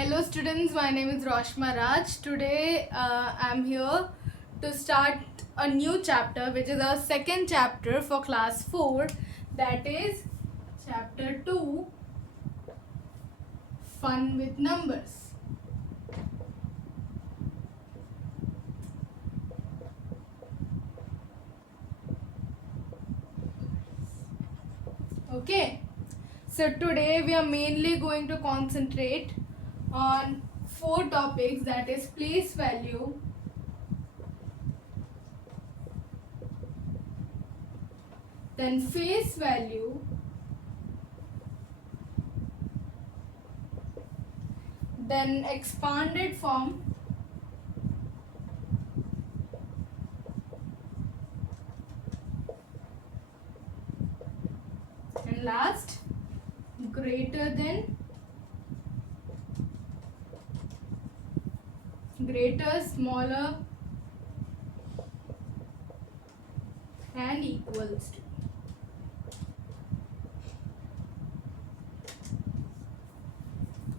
Hello students, my name is Roshma Raj. Today I'm here to start a new chapter, which is our second chapter for class 4, that is chapter 2, Fun with Numbers. Okay, so today we are mainly going to concentrate on 4 topics, that is place value, then face value, then expanded form, and last greater than, greater, smaller, and equals to.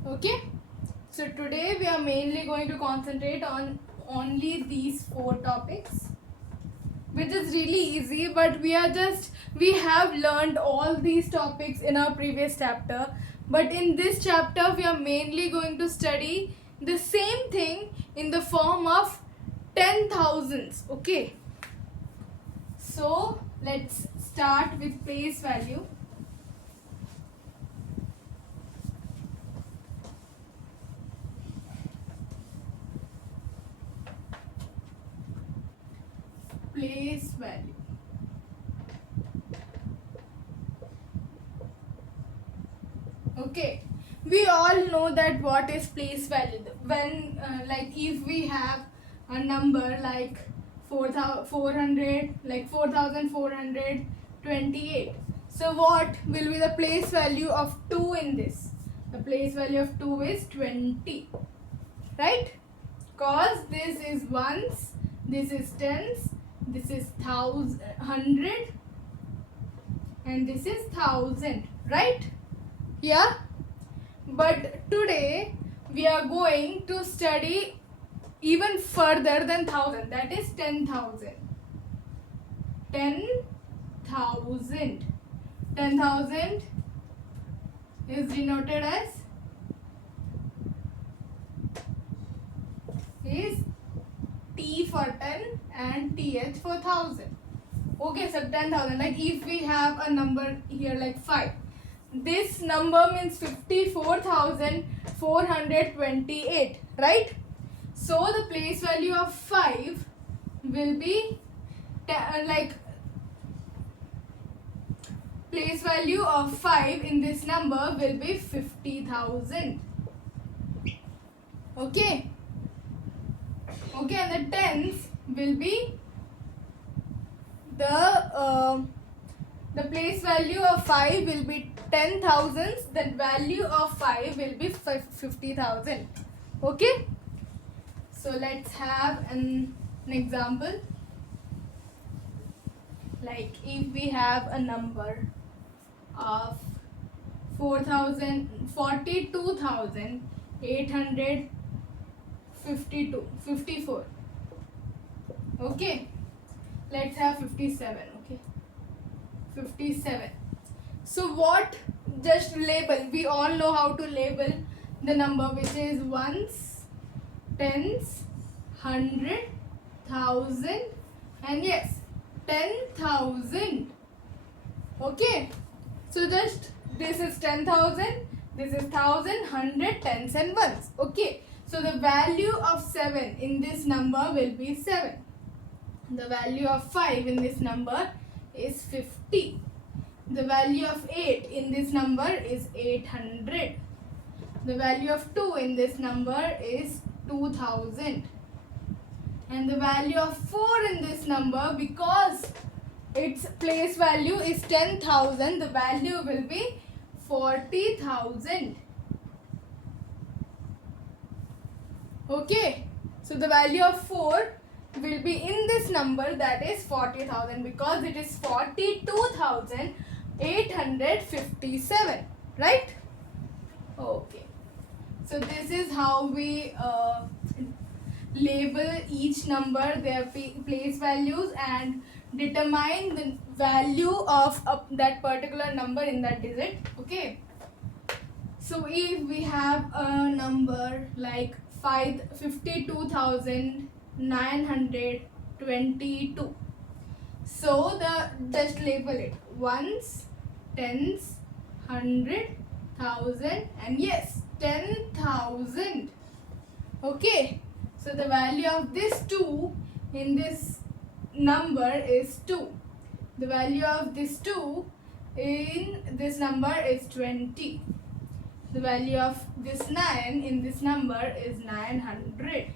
Okay, so today we are mainly going to concentrate on only these 4 topics, which is really easy, but we have learned all these topics in our previous chapter, but in this chapter we are mainly going to study the same thing in the form of 10,000s. Okay, so let's start with place value. Place value. Okay, we all know that what is place value. When like if we have a number like 4,400, like 4,428, so what will be the place value of 2 in this? The place value of 2 is 20, right? Cause this is ones, this is tens, this is hundred, and this is thousand, right? Yeah, but today we are going to study even further than 1,000, that is 10,000. 10,000. 10,000 is denoted as T for 10 and TH for 1,000. Okay, so 10,000, like if we have a number here like 5, this number means 54,428, right? So the place value of 5 will be like place value of 5 in this number will be 50,000. Okay, and the tens will be the place value of 5 will be 10,000, the value of 5 will be 50,000. Okay, so let's have an example. Like if we have a number of 42,854. Okay, let's have 57. Okay, 57. So what, just label, we all know how to label the number, which is ones, tens, hundred, thousand, and yes, 10,000. Okay, so just this is 10,000, this is 1,000, hundred, tens, and ones. Okay, so the value of 7 in this number will be 7. The value of 5 in this number is 50. The value of 8 in this number is 800. The value of 2 in this number is 2,000. And the value of 4 in this number, because its place value is 10,000, the value will be 40,000. Okay, so the value of 4 will be in this number, that is 40,000, because it is 42,857, right? Okay, So this is how we label each number, their place values, and determine the value of that particular number in that digit. Okay. So if we have a number like 52,922, so just label it ones, tens, hundred, thousand, and yes, 10,000. Okay, so the value of this 2 in this number is 2. The value of this 2 in this number is 20. The value of this 9 in this number is 900.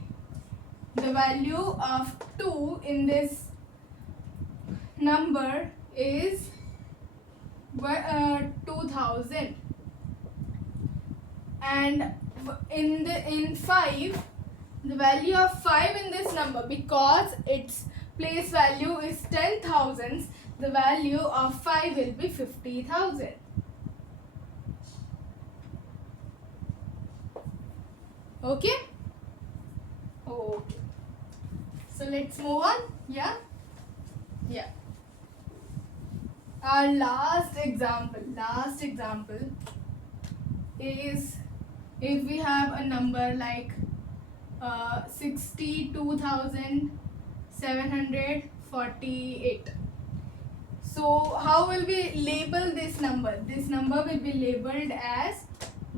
The value of 2 in this number is 2000. And in 5, the value of 5 in this number, because its place value is 10,000, the value of 5 will be 50,000. Okay? Okay. So let's move on. Yeah? Yeah. Our last example is if we have a number like 62,748. So how will we label this number? This number will be labeled as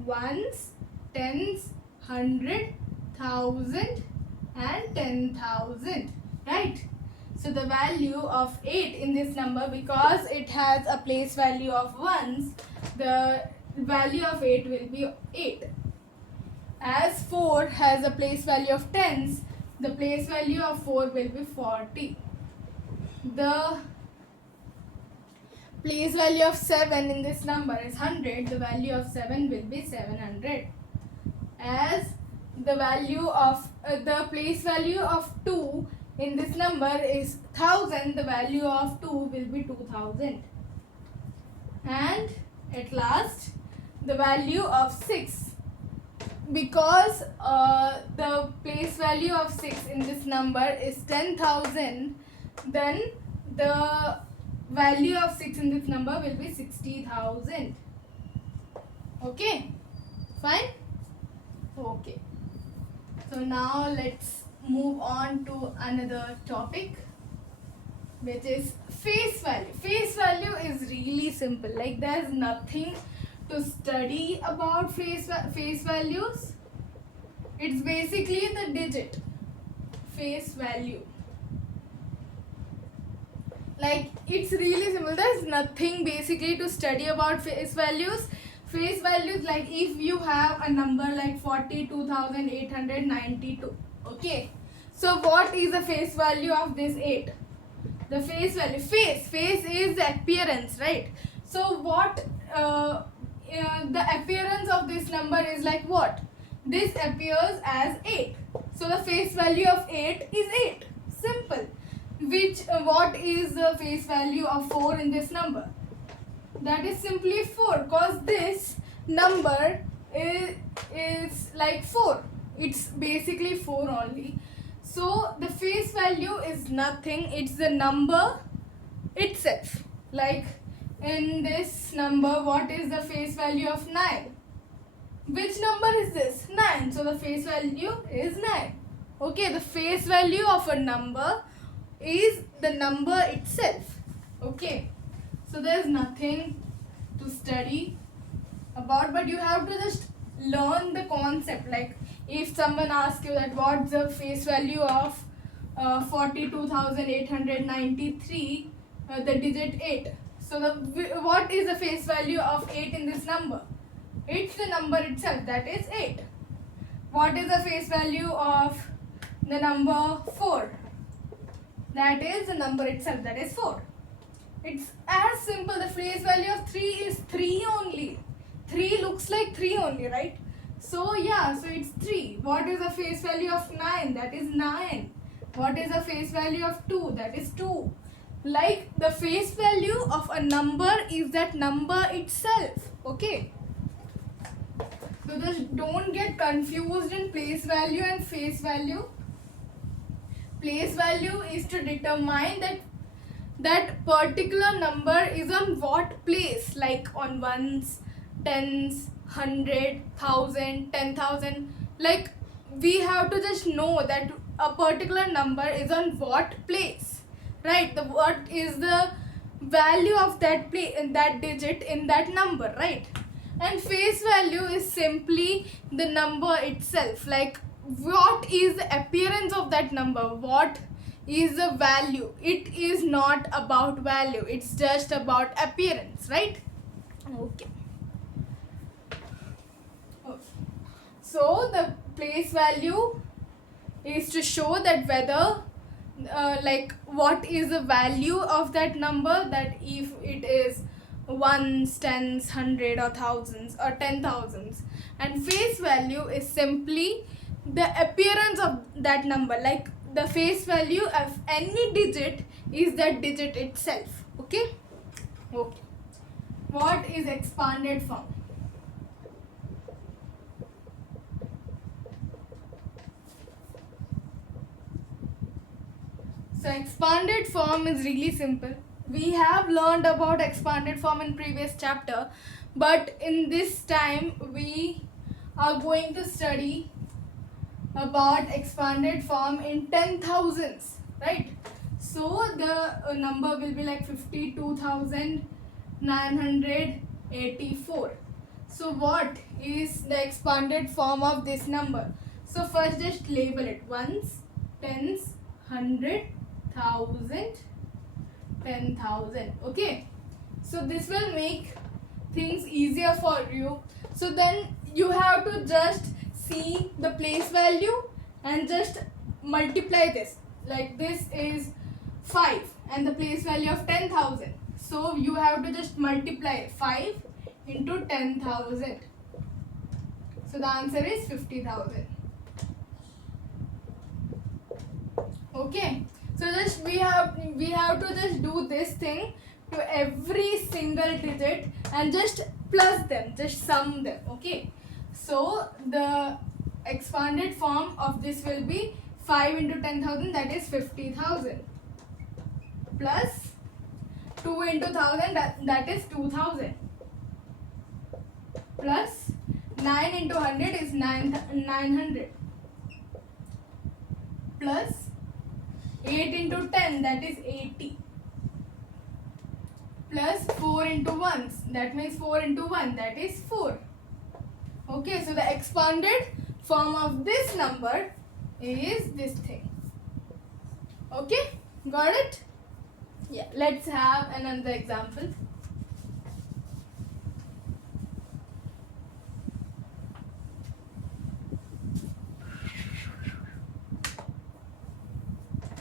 ones, tens, hundred, thousand, and 10,000, right? So the value of 8 in this number, because it has a place value of ones, the value of 8 will be 8. As 4 has a place value of tens, the place value of 4 will be 40. The place value of 7 in this number is 100, the value of 7 will be 700. As the value of the place value of 2 in this number is 1000, the value of 2 will be 2000. And at last, the value of 6, because the place value of 6 in this number is 10,000, then the value of 6 in this number will be 60,000. Okay, fine. Okay, so now let's move on to another topic, which is face value. Face value is really simple, like there's nothing to study about face values. It's basically the digit face value. Like it's really simple, there's nothing basically to study about face values. Face values, like if you have a number like 42,892, okay, so what is the face value of this 8? The face value, face is the appearance, right? So what the appearance of this number is like what? This appears as 8, so the face value of 8 is 8. Simple. What is the face value of 4 in this number? That is simply 4, because this number is like 4. It's basically 4 only. So the face value is nothing, it's the number itself. Like in this number, what is the face value of 9? Which number is this? 9. So the face value is 9. Okay, the face value of a number is the number itself. Okay, so there's nothing to study about, but you have to just learn the concept. Like if someone asks you that what's the face value of 42,893, the digit 8. So what is the face value of 8 in this number? It's the number itself, that is 8. What is the face value of the number 4? That is the number itself, that is 4. It's as simple. The face value of 3 is 3 only. 3 looks like 3 only, right? So yeah, so it's 3. What is the face value of 9? That is 9. What is the face value of 2? That is 2. Like the face value of a number is that number itself. Okay. So just don't get confused in place value and face value. Place value is to determine that particular number is on what place, like on ones, tens, 100,000, 10,000. Like we have to just know that a particular number is on what place, right? The what is the value of that that digit in that number, right? And face value is simply the number itself, like what is the appearance of that number, what is the value. It is not about value, it's just about appearance, right? Okay. So the place value is to show that whether like what is the value of that number, that if it is ones, tens, hundred or thousands or 10,000s. And face value is simply the appearance of that number, like the face value of any digit is that digit itself. Okay. Okay. What is expanded form? So expanded form is really simple. We have learned about expanded form in previous chapter, but in this time we are going to study about expanded form in 10,000s, right? So the number will be like 52,984. So what is the expanded form of this number? So first just label it: ones, tens, 100, 1,000, 10,000. Okay, so this will make things easier for you. So then you have to just see the place value and just multiply this. Like this is 5 and the place value of 10,000. So you have to just multiply 5 into 10,000. So the answer is 50,000. Okay. So just we have to just do this thing to every single digit and just plus them, just sum them. Okay. So the expanded form of this will be 5 into 10,000, that is 50,000, plus 2 into 1,000, that is 2,000, plus 9 into 100 is 900, plus 8 into 10, that is 80, plus 4 into 1, that means 4 into 1, that is 4. Okay, so the expanded form of this number is this thing. Okay, got it? Yeah, let's have another example.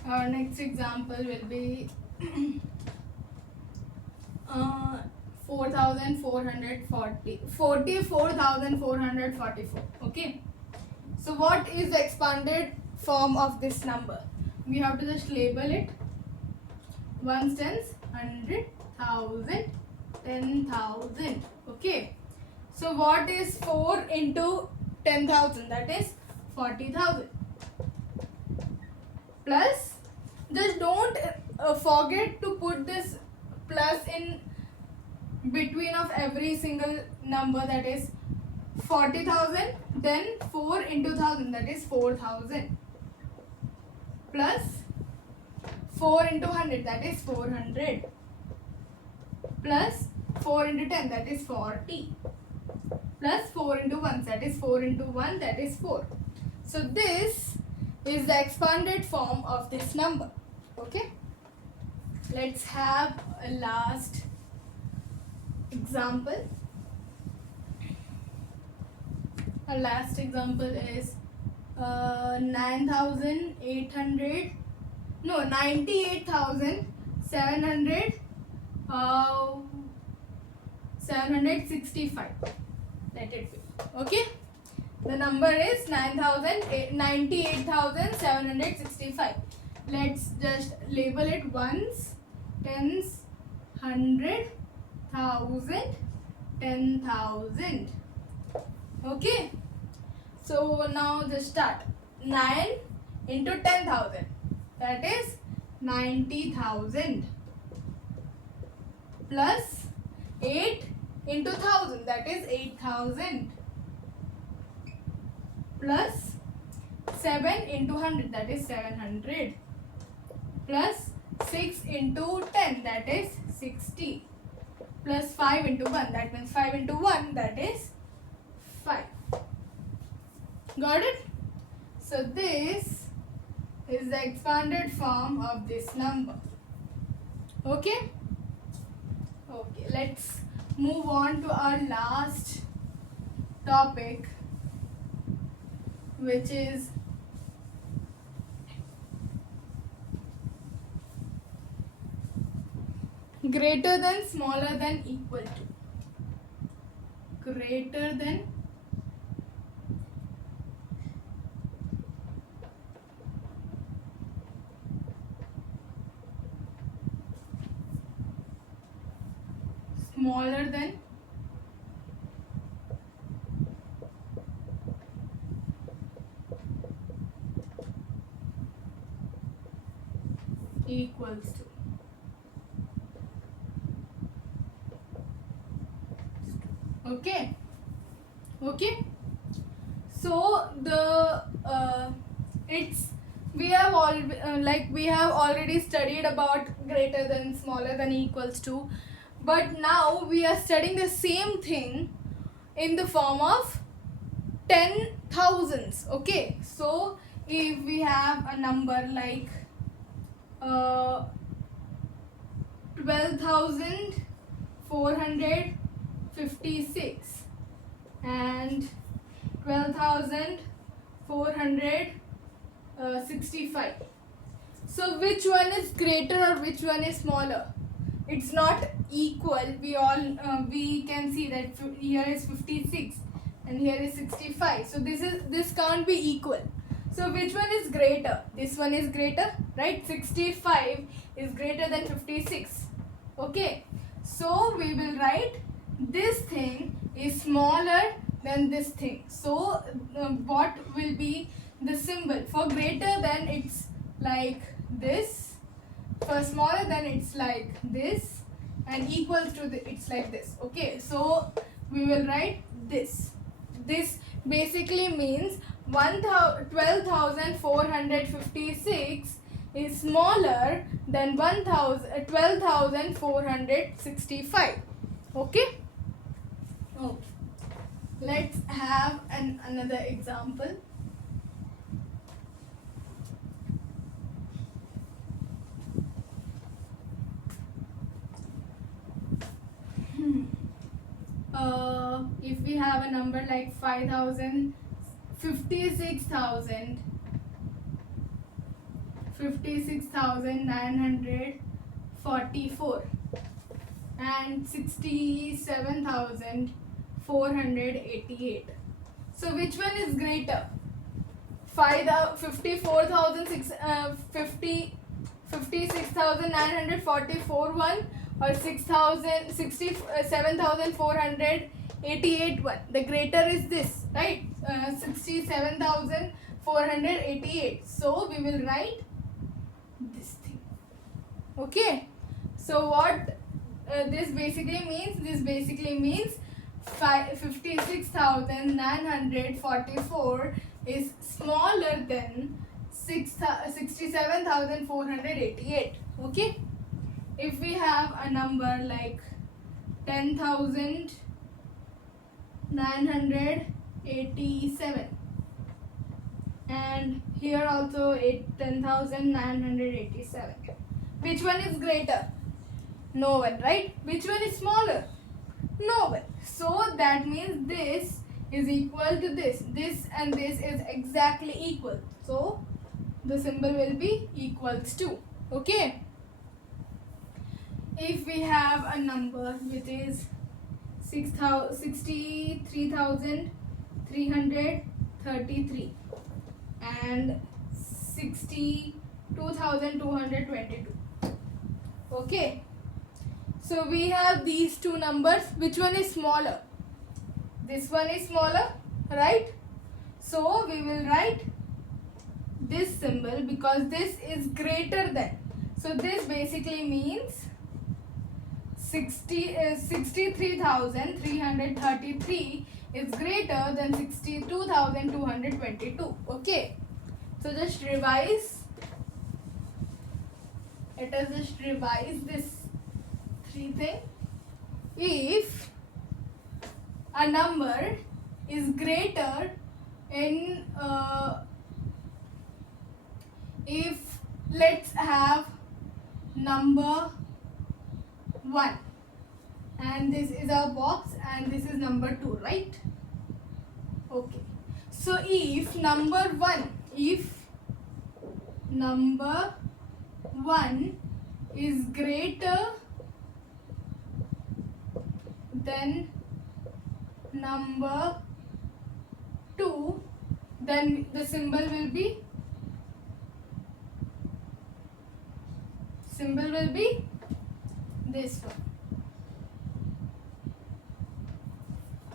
Our next example will be 44,444. Okay. So what is the expanded form of this number? We have to just label it: ones, tens, 100, 1,000, 10,000. Okay. So what is 4 into 10,000? That is 40,000. Plus, just don't forget to put this plus in between of every single number, that is 40,000, then 4 into 1,000, that is 4,000, plus 4 into 100, that is 400, plus 4 into 10, that is 40, plus 4 into 1, that is 4 into 1, that is 4. So this is the expanded form of this number. Okay, let's have a last example. Our last example is 98,765. Let it be. Okay, the number is 98,765. Let's just label it ones, tens, 100, 1,000, 10,000. Okay, so now just start. 9 into 10,000, that is 90,000, plus 8 into 1000, that is 8,000, plus 7 into 100, that is 700, plus 6 into 10, that is 60, plus 5 into 1, that means 5 into 1, that is 5. Got it? So this is the expanded form of this number. Okay? Okay, let's move on to our last topic, which is greater than, smaller than, equal to. Greater than, smaller than, equals to. Okay. Okay. So the it's we have all we have already studied about greater than, smaller than, equals to, but now we are studying the same thing in the form of 10,000s. Okay, so if we have a number like 12,456 and 12,465. So which one is greater or which one is smaller? It's not equal. We can see that here is 56 and here is 65. So this can't be equal. So which one is greater? This one is greater, right? 65 is greater than 56. Okay. So we will write this thing is smaller than this thing. So what will be the symbol? For greater than, it's like this. For smaller than, it's like this, and equals to it's like this. Okay, so we will write this. This basically means 12,456 is smaller than 12,465. Okay. Okay. Let's have another example. If we have a number like 56,944 and 67,488. So which one is greater? 56,944 one, or 67,488 one? The greater is this, right? 67,488. So we will write this thing. Okay. So what this basically means? This basically means 56,944 is smaller than 67,488. Okay. If we have a number like 10,987 and here also 10,987, which one is greater? No one, right? Which one is smaller? No one. So that means this is equal to this. This and this is exactly equal. So the symbol will be equals to. Okay. If we have a number which is 63,333 and 62,222. Okay. So we have these two numbers. Which one is smaller? This one is smaller. right? So we will write this symbol because this is greater than. So this basically means 63,333 is greater than 62,222. Okay. So just revise. Let us just revise this three thing. If a number is greater in if let's have number 1 and this is a box and this is number 2, right? Okay. So if number 1 is greater than number 2, then the symbol will be this one.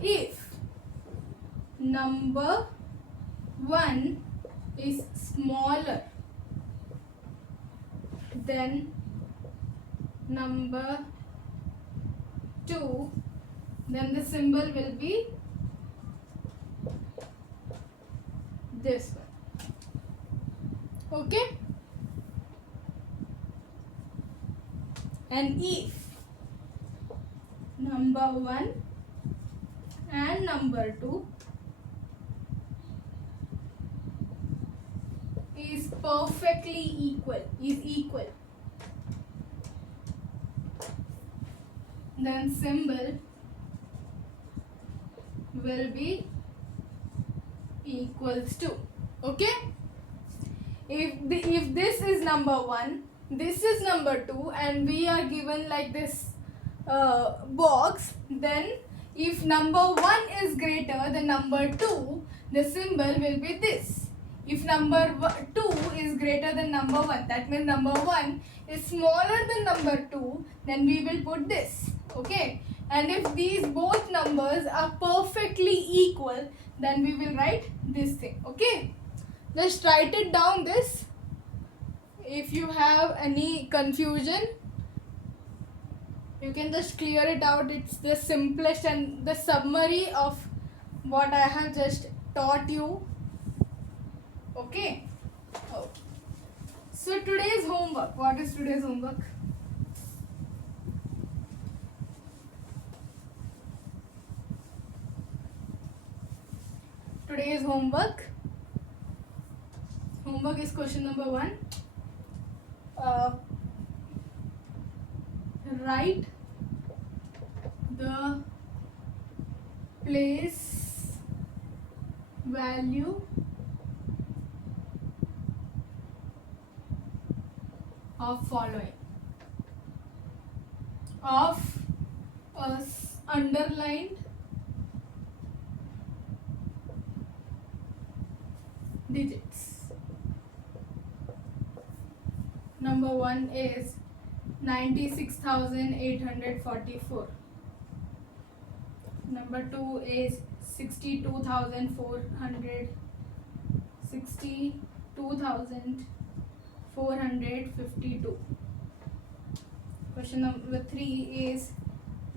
If number 1 is smaller than number 2, then the symbol will be this one. Okay? And if number 1 and number 2 is perfectly equal, then symbol will be equals to. Okay? If this is number 1, this is number 2 and we are given like this box, then if number 1 is greater than number 2, the symbol will be this. If number 2 is greater than number 1, that means number 1 is smaller than number 2, then we will put this. Okay? And if these both numbers are perfectly equal, then we will write this thing. Okay? Just write it down this. If you have any confusion, you can just clear it out. It's the simplest and the summary of what I have just taught you. Okay? Oh. So today's homework. What is today's homework? Today's homework is question number 1. Write the place value of following of underlined digits. Number 1 is 96,844. Number 2 is 62,452. Question number 3 is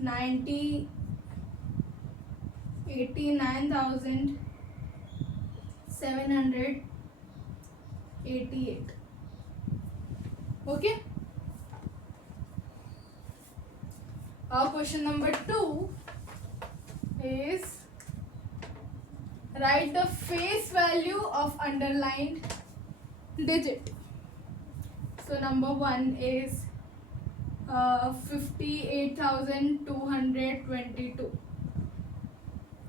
89,788. Okay? Our question number 2 is write the face value of underlined digit. So number 1 is 58,222.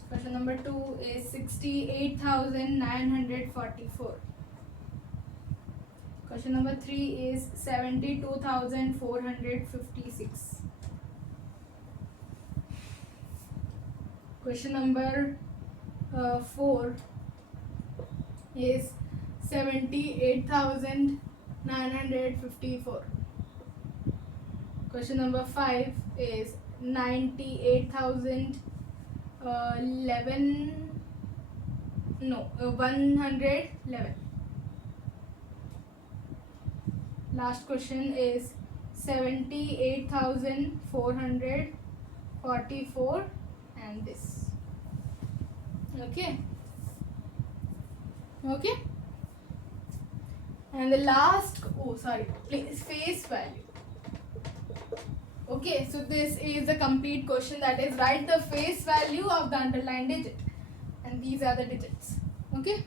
Question number 2 is 68,944. Question number 3 is 72,456. Question number 4 is 78,954. Question number 5 is 98,011. No, 111. Last question is 78,444 and this. Okay. Okay. And the last, oh sorry, please, face value. Okay, so this is the complete question, that is, write the face value of the underlined digit, and these are the digits. Okay.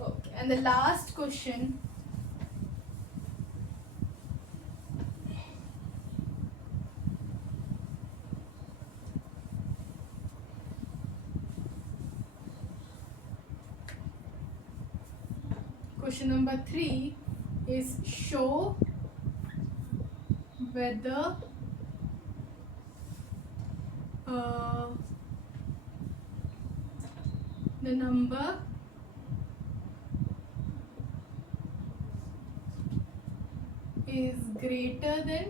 Okay, and the last question, question number 3 is show whether the number is greater than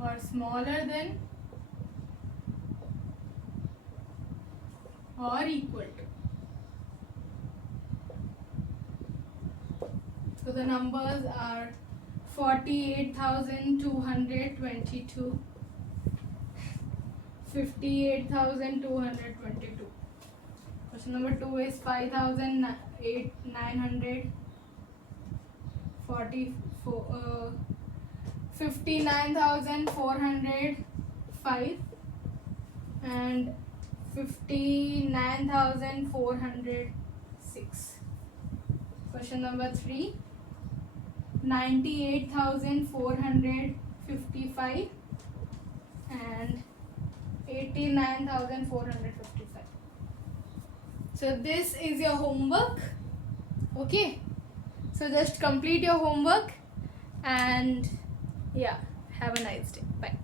or smaller than or equal to. So the numbers are 48,222, 58,222. Question number 2 is 5,900, 59,405 and 59,406. Question number 3, 98,455 and 89,455. So this is your homework. Okay, so just complete your homework and yeah, have a nice day. Bye.